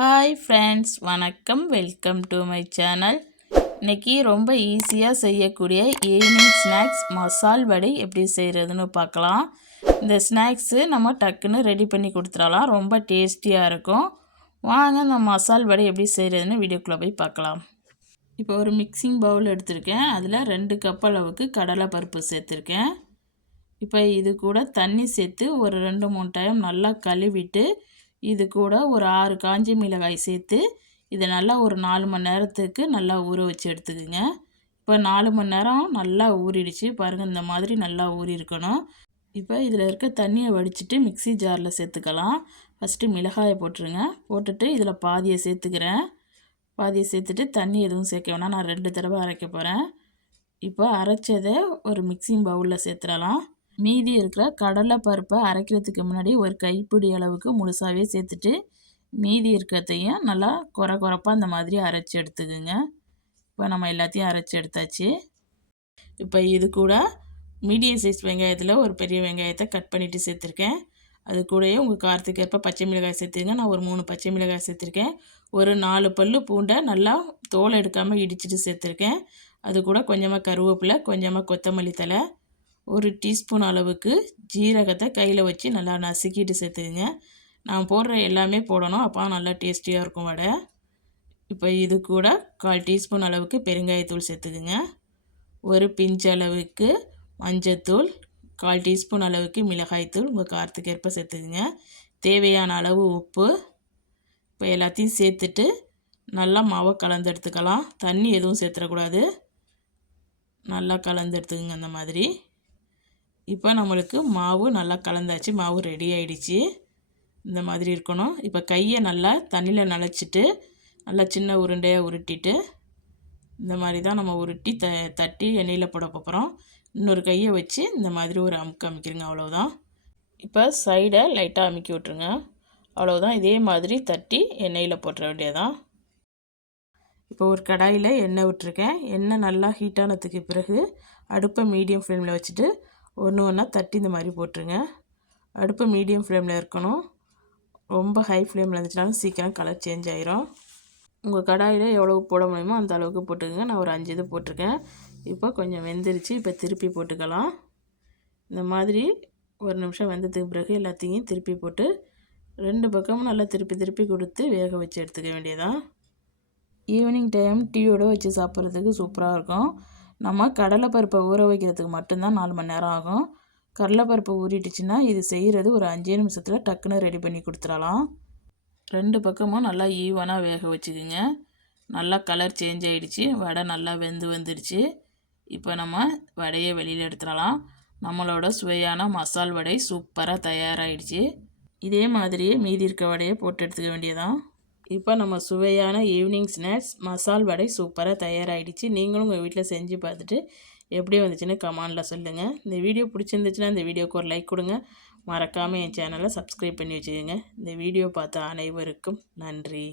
Hi friends, வணக்கம். Welcome to my channel. இன்றைக்கி ரொம்ப ஈஸியாக செய்யக்கூடிய ஈவினிங் ஸ்நாக்ஸ் மசால் வடை எப்படி செய்கிறதுன்னு பார்க்கலாம். இந்த ஸ்நாக்ஸு நம்ம டக்குன்னு ரெடி பண்ணி கொடுத்துடலாம். ரொம்ப டேஸ்டியாக இருக்கும். வாங்க இந்த மசால் வடை எப்படி செய்கிறதுன்னு வீடியோக்குள்ளே போய் பார்க்கலாம். இப்போ ஒரு மிக்சிங் பவுல் எடுத்திருக்கேன். அதில் 2 கப் அளவுக்கு கடலை பருப்பு சேர்த்துருக்கேன். இப்போ இது கூட தண்ணி சேர்த்து ஒரு 2-3 டைம் நல்லா கழுவிட்டு இது கூட ஒரு 6 காஞ்ச மிளகாய் சேர்த்து இதை நல்லா ஒரு 4 மணி நேரத்துக்கு நல்லா ஊற வச்சு எடுத்துக்குங்க. இப்போ 4 மணி நேரம் நல்லா ஊறிடுச்சு பாருங்கள். இந்த மாதிரி நல்லா ஊறி இருக்கணும். இப்போ இதில் இருக்க தண்ணியை வடிச்சிட்டு மிக்ஸி ஜாரில் சேர்த்துக்கலாம். ஃபஸ்ட்டு மிளகாயை போட்டுருங்க. போட்டுட்டு இதில் பாதியை சேர்த்துக்கிறேன். பாதியை சேர்த்துட்டு தண்ணி எதுவும் சேர்க்க வேணாம். நான் 2 தடவை அரைக்க போகிறேன். இப்போ அரைச்சதை ஒரு மிக்சிங் பவுலில் சேர்த்துடலாம். மீதி இருக்கிற கடலை பருப்பை அரைக்கிறதுக்கு முன்னாடி ஒரு கைப்பிடி அளவுக்கு முழுசாகவே சேர்த்துட்டு மீதி இருக்கிறதையும் நல்லா குறப்பாக இந்த மாதிரி அரைச்சி எடுத்துக்குங்க. இப்போ நம்ம எல்லாத்தையும் அரைச்சி எடுத்தாச்சு. இப்போ இது கூட மீடியம் சைஸ் வெங்காயத்தில் ஒரு பெரிய வெங்காயத்தை கட் பண்ணிவிட்டு சேர்த்துருக்கேன். அது கூடயே உங்கள் காரத்துக்கு ஏற்ப பச்சை மிளகாய் சேர்த்துருங்க. நான் ஒரு 3 பச்சை மிளகாய் சேர்த்துருக்கேன். ஒரு 4 பல்லு பூண்டை நல்லா தோல் எடுக்காமல் இடிச்சிட்டு சேர்த்துருக்கேன். அது கூட கொஞ்சமாக கருவேப்பிலை, கொஞ்சமாக கொத்தமல்லி தழை, 1 டீஸ்பூன் அளவுக்கு ஜீரகத்தை கையில் வச்சு நல்லா நசுக்கிட்டு சேர்த்துக்குங்க. நான் போடுற எல்லாமே போடணும், அப்போ நல்லா டேஸ்டியாக இருக்கும் வடை. இப்போ இது கூட 1/4 டீஸ்பூன் அளவுக்கு பெருங்காயத்தூள் சேர்த்துக்குங்க. ஒரு பிஞ்ச் அளவுக்கு மஞ்சத்தூள், 1/4 டீஸ்பூன் அளவுக்கு மிளகாய்த்தூள் உங்கள் காரத்துக்கு ஏற்ப சேர்த்துக்குங்க. தேவையான அளவு உப்பு. இப்போ எல்லாத்தையும் சேர்த்துட்டு நல்லா மாவை கலந்து எடுத்துக்கலாம். தண்ணி எதுவும் சேர்த்துடக்கூடாது. நல்லா கலந்து எடுத்துக்குங்க அந்த மாதிரி. இப்போ நம்மளுக்கு மாவு நல்லா கலந்தாச்சு. மாவு ரெடி ஆகிடுச்சு. இந்த மாதிரி இருக்கணும். இப்போ கையை நல்லா தண்ணியில் நனைச்சிட்டு நல்லா சின்ன உருண்டையாக உருட்டிட்டு இந்த மாதிரி தான் நம்ம உருட்டி தட்டி எண்ணெயில் போட போகிறோம். இன்னொரு கையை வச்சு இந்த மாதிரி ஒரு அமுக்கு அமைக்கிறங்க. அவ்வளோதான். இப்போ சைடை லைட்டாக அமுக்கி விட்ருங்க. அவ்வளோதான். இதே மாதிரி தட்டி எண்ணெயில் போட்டுற வேண்டியதான். இப்போ ஒரு கடாயில் எண்ணெய் விட்டுருக்கேன். எண்ணெய் நல்லா ஹீட்டானதுக்கு பிறகு அடுப்பை மீடியம் ஃப்ளேமில் வச்சுட்டு ஒன்று ஒன்றா தட்டி இந்த மாதிரி போட்டுருங்க. அடுப்பு மீடியம் ஃப்ளேமில் இருக்கணும். ரொம்ப ஹை ஃப்ளேமில் இருந்துச்சுனாலும் சீக்கிரம் கலர் சேஞ்ச் ஆகிரும். உங்கள் கடாயில் எவ்வளோ போட முடியுமோ அந்த அளவுக்கு போட்டுக்கோங்க. நான் ஒரு 5 இது போட்டிருக்கேன். இப்போ கொஞ்சம் வெந்துருச்சு. இப்போ திருப்பி போட்டுக்கலாம். இந்த மாதிரி ஒரு நிமிஷம் வெந்ததுக்கு பிறகு எல்லாத்தையும் திருப்பி போட்டு 2 பக்கமும் நல்லா திருப்பி கொடுத்து வேக வச்சு எடுத்துக்க வேண்டியதான். ஈவினிங் டைம் டீயோடு வச்சு சாப்பிட்றதுக்கு சூப்பராக இருக்கும். நம்ம கடலைப்பருப்பை ஊற வைக்கிறதுக்கு மட்டும்தான் 4 மணி நேரம் ஆகும். கடலைப்பருப்பை ஊறிட்டுச்சுன்னா இது செய்கிறது ஒரு 5 நிமிஷத்தில் டக்குன்னு ரெடி பண்ணி கொடுத்துடலாம். 2 பக்கமும் நல்லா ஈவனாக வேக வச்சுக்குங்க. நல்லா கலர் சேஞ்ச் ஆகிடுச்சு. வடை நல்லா வந்துடுச்சு. இப்போ நம்ம வடையை வெளியில் எடுத்துடலாம். நம்மளோட சுவையான மசால் வடை சூப்பராக தயாராகிடுச்சு. இதே மாதிரியே மீதி இருக்க வடையை போட்டு எடுத்துக்க வேண்டியதான். இப்போ நம்ம சுவையான ஈவினிங் ஸ்நாக்ஸ் மசால் வடை சூப்பராக தயாராகிடுச்சு. நீங்களும் உங்கள் வீட்டில் செஞ்சு பார்த்துட்டு எப்படி வந்துச்சுன்னு கமெண்டில் சொல்லுங்கள். இந்த வீடியோ பிடிச்சிருந்துச்சுன்னா இந்த வீடியோக்கு ஒரு லைக் கொடுங்க. மறக்காமல் என் சேனலை சப்ஸ்கிரைப் பண்ணி வச்சுக்கோங்க. இந்த வீடியோ பார்த்த அனைவருக்கும் நன்றி.